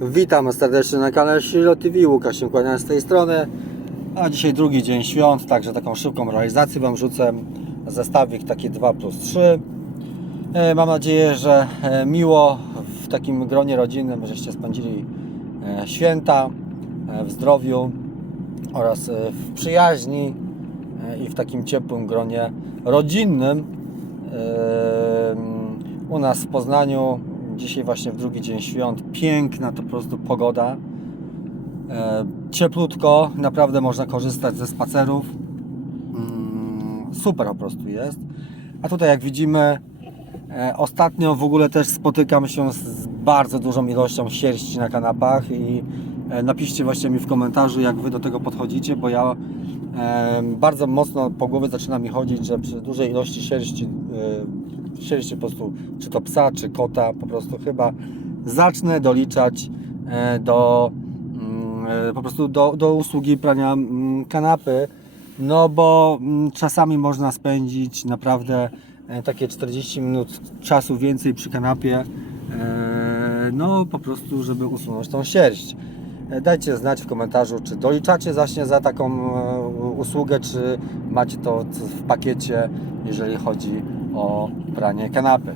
Witam serdecznie na kanale Shiro TV, Łukasz się kłania z tej strony. A dzisiaj drugi dzień świąt, także taką szybką realizację Wam rzucę. Zestawik taki 2 plus 3. E, Mam nadzieję, że e, miło w takim gronie rodzinnym, żeście spędzili e, święta w zdrowiu oraz w przyjaźni i w takim ciepłym gronie rodzinnym. U nas w Poznaniu dzisiaj właśnie w drugi dzień świąt piękna to po prostu pogoda. E, Cieplutko, naprawdę można korzystać ze spacerów. Mm, Super po prostu jest. A tutaj jak widzimy, e, ostatnio w ogóle też spotykam się z bardzo dużą ilością sierści na kanapach i e, napiszcie właśnie mi w komentarzu, jak Wy do tego podchodzicie, bo ja bardzo mocno po głowie zaczyna mi chodzić, że przy dużej ilości sierści, e, sierści po prostu, czy to psa, czy kota, po prostu chyba zacznę doliczać e, do mm, e, po prostu do, do usługi prania mm, kanapy, no bo mm, czasami można spędzić naprawdę e, takie 40 minut czasu więcej przy kanapie, no po prostu, żeby usunąć tą sierść. Dajcie znać w komentarzu, czy doliczacie właśnie za taką usługę, czy macie to w pakiecie, jeżeli chodzi o pranie kanapy.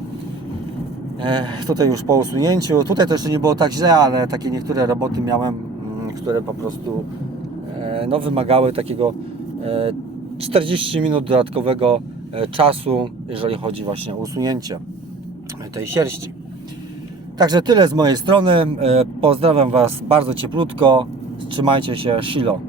E, Tutaj już po usunięciu, tutaj to jeszcze nie było tak źle, ale takie niektóre roboty miałem, mm, które po prostu e, no, wymagały takiego e, 40 minut dodatkowego e, czasu, jeżeli chodzi właśnie o usunięcie tej sierści. Także tyle z mojej strony. E, Pozdrawiam Was bardzo cieplutko. Trzymajcie się, Shilo.